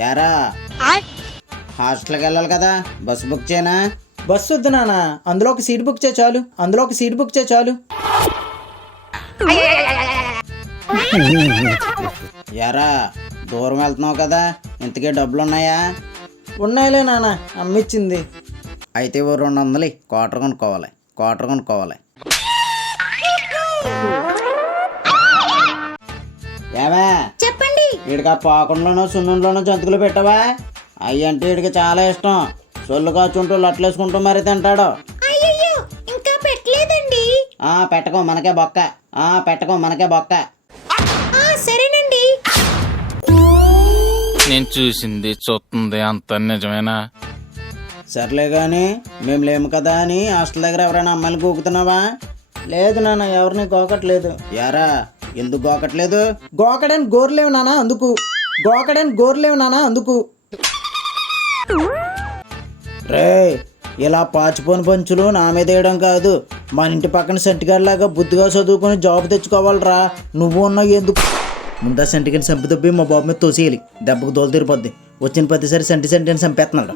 యారా హాస్టల్కి వెళ్ళాలి కదా, బస్సు బుక్ చేయనా? బస్సు వద్దు నాన్న, అందులో ఒక సీట్ బుక్ చేయ చాలు. యారా దూరం వెళ్తున్నావు కదా, ఇంతకీ డబ్బులు ఉన్నాయా? ఉన్నాయిలే నాన్న, అమ్మిచ్చింది. అయితే ఓ 200 క్వార్టర్ కొనుక్కోవాలి. ఏమే చెప్పండి. వీడికి ఆ పాకంలోనో సున్నుంలోనో జంతుకులు పెట్టవా? అవి అంటే వీడికి చాలా ఇష్టం. సొల్లు కాచుంటూ లట్లేసుకుంటూ మరి తింటాడు. అయ్యయ్యో, ఇంకా పెట్టలేదండి. పెట్టకో మనకే బొక్క. సరేనండి. నేను చూసింది చూస్తుంది అంత నిజమేనా? సర్లే గాని మేము లేము కదా అని హాస్టల్ దగ్గర ఎవరైనా అమ్మాయిలు గోకుతున్నావా? లేదు నాన్న, ఎవరిని గోకట్లేదు. యారా ఎందుకు గోకట్లేదు? గోకడానికి గోర్లేవు నాన్న అందుకు. రే ఇలా పాచిపోని పంచులు నా మీద వేయడం కాదు, మన ఇంటి పక్కన సెంటిగాడిలాగా బుద్ధిగా చదువుకొని జాబ్ తెచ్చుకోవాలరా. నువ్వు ఉన్నావు ఎందుకు? ముందా సెంటిగాని చంపి తప్పి మా బాబు మీద తోసేయాలి, దెబ్బకు దోలు తీరిపోద్ది. వచ్చిన ప్రతిసారి సెంటిని చంపేస్తున్నాడు.